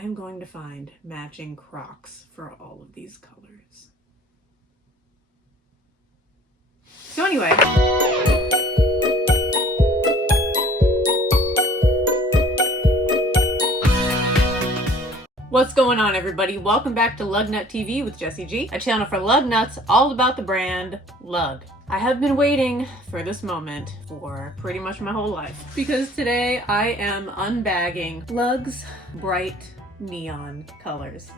I'm going to find matching Crocs for all of these colors. So anyway. What's going on, everybody? Welcome back to Lug Nut TV with Jessie G, a channel for lug nuts, all about the brand Lug. I have been waiting for this moment for pretty much my whole life because today I am unbagging Lug's bright neon colors.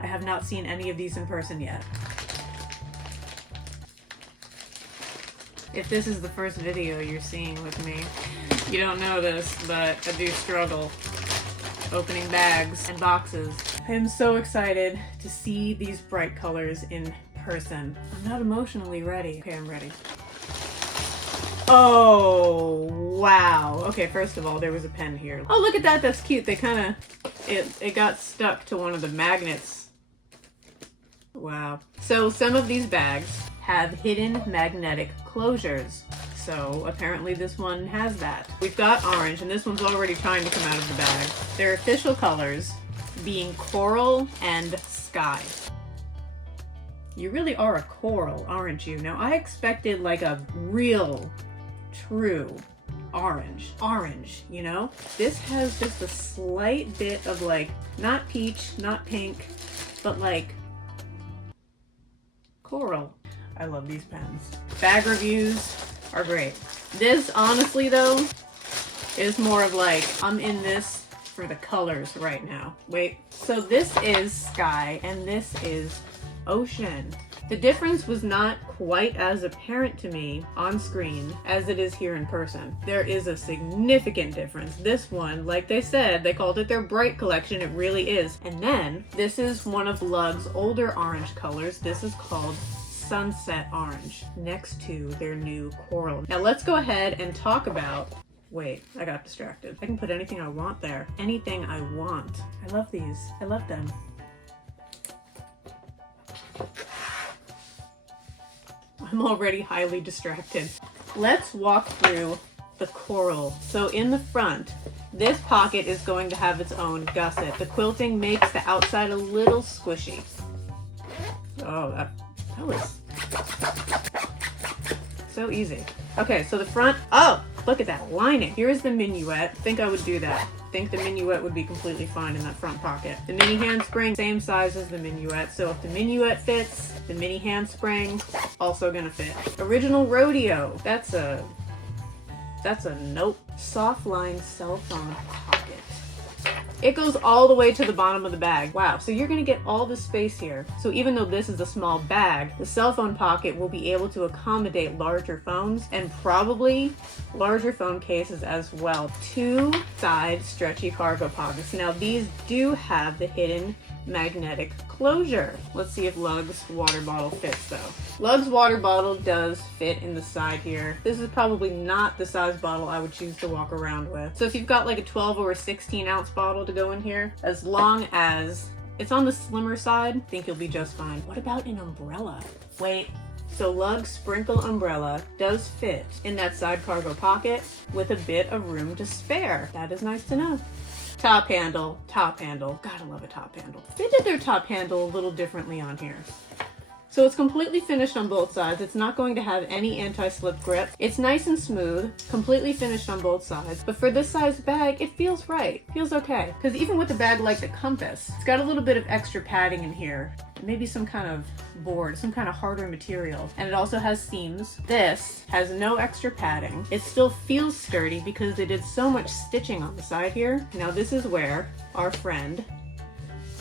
I have not seen any of these in person yet. If this is the first video you're seeing with me, you don't know this, but I do struggle opening bags and boxes. I am so excited to see these bright colors in person. I'm not emotionally ready. Okay, I'm ready. Oh, wow. Okay, first of all, there was a pen here. Oh, look at that. That's cute. They kind of, it got stuck to one of the magnets. Wow. So some of these bags have hidden magnetic closures. So apparently this one has that. We've got orange, and this one's already trying to come out of the bag. Their official colors being coral and sky. You really are a coral, aren't you? Now I expected like a real, true orange, you know? This has just a slight bit of like, not peach, not pink, but like coral. I love these pens. Bag reviews are great. This, honestly though, is more of like, I'm in this for the colors right now. Wait, so this is sky and this is ocean. The difference was not quite as apparent to me on screen as it is here in person. There is a significant difference. This one, like they said, they called it their bright collection. It really is. And then this is one of Lug's older orange colors. This is called Sunset Orange, next to their new coral. Now let's go ahead and talk about, wait, I got distracted. I can put anything I want there. Anything I want. I love these. I love them. I'm already highly distracted. Let's walk through the coral. So in the front, this pocket is going to have its own gusset. The quilting makes the outside a little squishy. Oh, that was so easy. Okay, so the front, oh, look at that lining. Here's the minuet. I think I would do that. I think the minuet would be completely fine in that front pocket. The mini handspring, same size as the minuet. So if the minuet fits, the mini handspring also gonna fit. Original rodeo, that's a nope. Soft line cell phone pocket. It goes all the way to the bottom of the bag. Wow, so you're gonna get all the space here. So even though this is a small bag, the cell phone pocket will be able to accommodate larger phones and probably larger phone cases as well. Two side stretchy cargo pockets. Now these do have the hidden magnetic closure. Let's see if Lug's water bottle fits though. Lug's water bottle does fit in the side here. This is probably not the size bottle I would choose to walk around with. So if you've got like a 12 or a 16 ounce bottle to go in here, as long as it's on the slimmer side, I think you'll be just fine. What about an umbrella? Wait, so Lug's sprinkle umbrella does fit in that side cargo pocket with a bit of room to spare. That is nice to know. Top handle, gotta love a top handle. They did their top handle a little differently on here. So it's completely finished on both sides. It's not going to have any anti-slip grip. It's nice and smooth, completely finished on both sides. But for this size bag, it feels right. Feels okay. Because even with a bag like the Compass, it's got a little bit of extra padding in here. Maybe some kind of board, some kind of harder material. And it also has seams. This has no extra padding. It still feels sturdy because they did so much stitching on the side here. Now this is where our friend,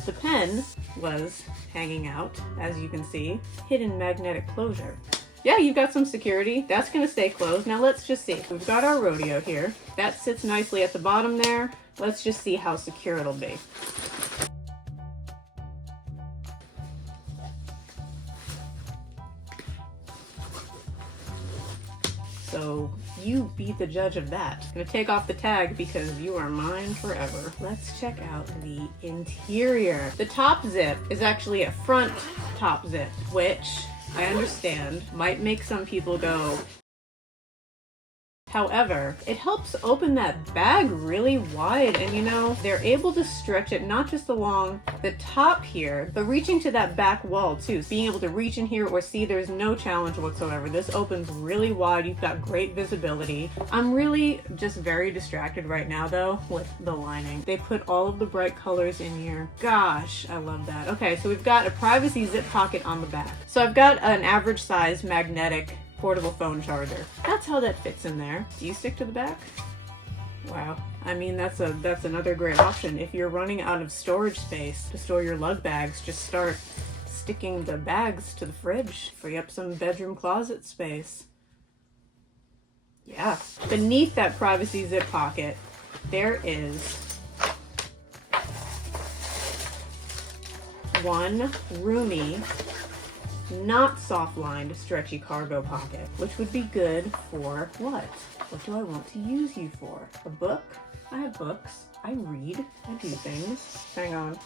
the pen, was hanging out, as you can see. Hidden magnetic closure. Yeah, you've got some security. That's gonna stay closed. Now let's just see. We've got our rodeo here. That sits nicely at the bottom there. Let's just see how secure it'll be. So you be the judge of that. I'm gonna take off the tag because you are mine forever. Let's check out the interior. The top zip is actually a front top zip, which I understand might make some people go, However, it helps open that bag really wide, and you know, they're able to stretch it not just along the top here, but reaching to that back wall too. Being able to reach in here or see, there's no challenge whatsoever. This opens really wide. You've got great visibility. I'm really just very distracted right now though with the lining. They put all of the bright colors in here. Gosh, I love that. Okay, so we've got a privacy zip pocket on the back. So I've got an average size magnetic portable phone charger. That's how that fits in there. Do you stick to the back? Wow. I mean, that's another great option. If you're running out of storage space to store your lug bags, just start sticking the bags to the fridge. Free up some bedroom closet space. Yeah. Beneath that privacy zip pocket, there is one roomy, not soft-lined, stretchy cargo pocket, which would be good for what? What do I want to use you for? A book? I have books. I read. I do things. Hang on.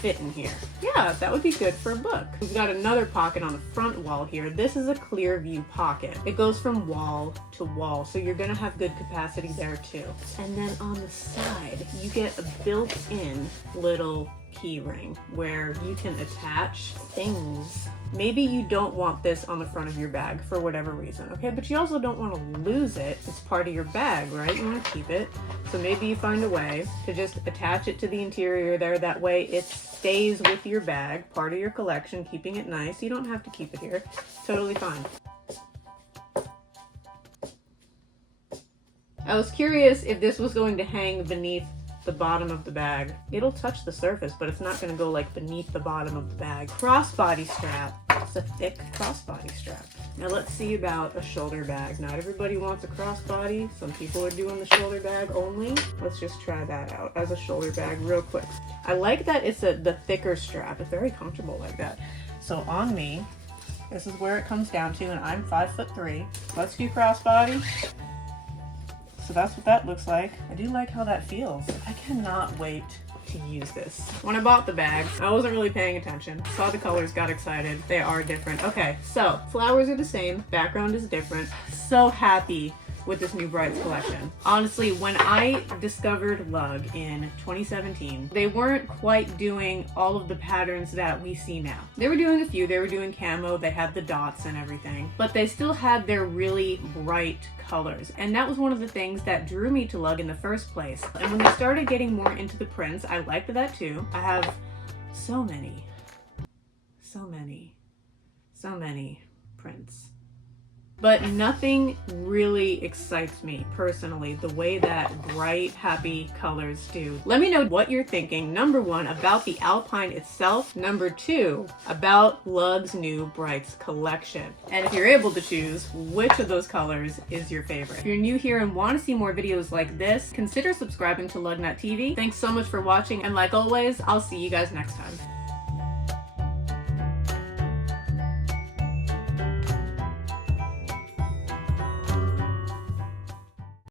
Fit in here. Yeah, that would be good for a book. We've got another pocket on the front wall here. This is a clear view pocket. It goes from wall to wall, so you're gonna have good capacity there too. And then on the side, you get a built-in little key ring where you can attach things. Maybe you don't want this on the front of your bag for whatever reason, okay? But you also don't want to lose it. It's part of your bag, right? You want to keep it. So maybe you find a way to just attach it to the interior there. That way it stays with your bag, part of your collection, keeping it nice. You don't have to keep it here. Totally fine. I was curious if this was going to hang beneath the bottom of the bag. It'll touch the surface, but it's not going to go like beneath the bottom of the bag. Crossbody strap. It's a thick crossbody strap. Now let's see about a shoulder bag. Not everybody wants a crossbody. Some people are doing the shoulder bag only. Let's just try that out as a shoulder bag real quick. I like that it's the thicker strap. It's very comfortable like that. So on me, this is where it comes down to, and I'm 5'3". Let's do crossbody. So that's what that looks like. I do like how that feels. I cannot wait to use this. When I bought the bag, I wasn't really paying attention. Saw the colors, got excited. They are different. Okay, so flowers are the same, background is different. So happy with this new Brights collection. Honestly, when I discovered Lug in 2017, they weren't quite doing all of the patterns that we see now. They were doing a few, they were doing camo, they had the dots and everything, but they still had their really bright colors. And that was one of the things that drew me to Lug in the first place. And when they started getting more into the prints, I liked that too. I have so many prints. But nothing really excites me personally the way that bright, happy colors do. Let me know what you're thinking, number one, about the Alpine itself, number two, about Lug's new Brights collection. And if you're able to choose, which of those colors is your favorite? If you're new here and want to see more videos like this, consider subscribing to Lug Nut TV. Thanks so much for watching, and like always, I'll see you guys next time.